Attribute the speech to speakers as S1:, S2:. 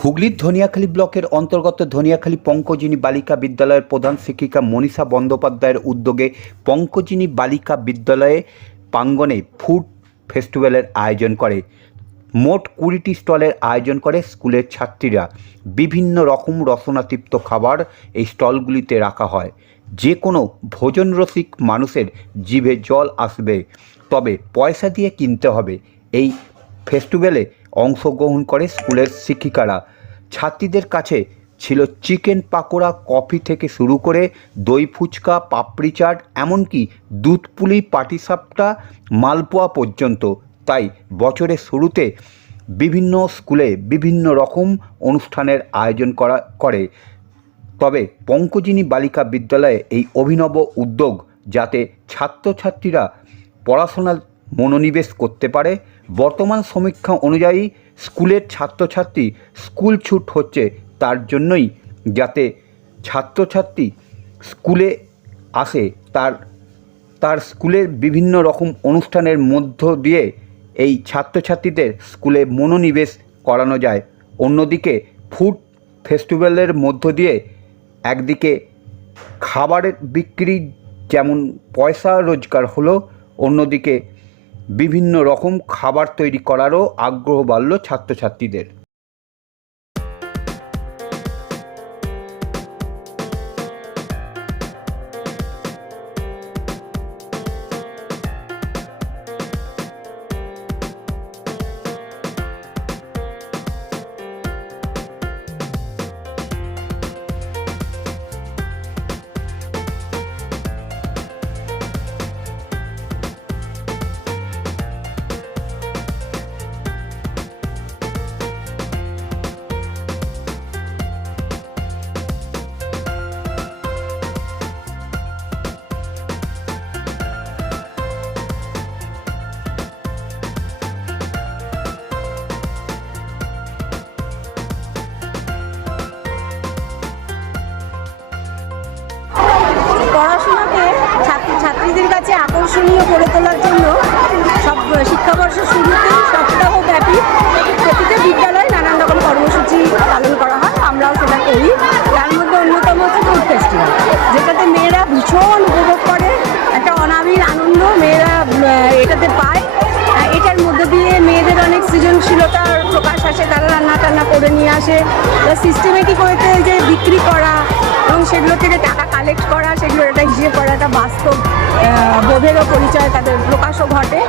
S1: হুগলির ধনিয়াখালী ব্লকের অন্তর্গত ধনিয়াখালী পঙ্কজিনী বালিকা বিদ্যালয়ের প্রধান শিক্ষিকা মনীষা বন্দ্যোপাধ্যায়ের উদ্যোগে পঙ্কজিনী বালিকা বিদ্যালয়ে প্রাঙ্গণে ফুড ফেস্টিভ্যালের আয়োজন করে। মোট কুড়িটি স্টলের আয়োজন করে স্কুলের ছাত্রীরা। বিভিন্ন রকম রসনাতৃপ্ত খাবার এই স্টলগুলিতে রাখা হয়। যে কোনো ভোজন রসিক মানুষের জিভে জল আসবে, তবে পয়সা দিয়ে কিনতে হবে। এই ফেস্টিভ্যালে অংশগ্রহণ করে স্কুলের শিক্ষিকারা। ছাত্রীদের কাছে ছিল চিকেন পাকোড়া, কফি থেকে শুরু করে দই ফুচকা, পাপড়ি চাট, এমনকি দুধ পুলি পাটিসাপটা মালপোয়া পর্যন্ত। তাই বছরের শুরুতে বিভিন্ন স্কুলে বিভিন্ন রকম অনুষ্ঠানের আয়োজন করা করে। তবে পঙ্কজিনী বালিকা বিদ্যালয়ে এই অভিনব উদ্যোগ যাতে ছাত্রছাত্রীরা পড়াশোনার মনোনিবেশ করতে পারে। বর্তমান সমীক্ষা অনুযায়ী স্কুলের ছাত্রছাত্রী স্কুল ছুট হচ্ছে তার জন্যই, যাতে ছাত্রছাত্রী স্কুলে আসে তার তার স্কুলের বিভিন্ন রকম অনুষ্ঠানের মধ্য দিয়ে এই ছাত্রছাত্রীদের স্কুলে মনোনিবেশ করানো যায়। অন্যদিকে ফুড ফেস্টিভ্যালের মধ্য দিয়ে একদিকে খাবারের বিক্রি যেমন পয়সা রোজগার হলো, অন্যদিকে বিভিন্ন রকম খাবার তৈরি করারও আগ্রহ বাড়ল ছাত্রছাত্রীদের।
S2: ছাত্রীদের কাছে আকর্ষণীয় করে তোলার জন্য সব শিক্ষাবর্ষ শুরুতে সপ্তাহব্যাপী প্রতিটা বিদ্যালয়ে নানান রকম কর্মসূচি পালন করা হয়। আমরাও সেটা করি। তার মধ্যে অন্যতম হচ্ছে ফুড ফেস্টিভ্যাল, যেটাতে মেয়েরা ভীষণ উপভোগ করে, একটা অনাবিল আনন্দ মেয়েরা এটাতে পায়। এটার মধ্যে দিয়ে মেয়েদের অনেক সৃজনশীলতার প্রকাশ আসে, তারা রান্না টান্না করে নিয়ে আসে। সিস্টেমেটিক ওয়েতে যে বিক্রি করা সেগুলো থেকে টাকা কালেক্ট করা, সেগুলো একটা হিসেবে করা একটা বাস্তব বোধেরও পরিচয় তাদের প্রকাশও ঘটে।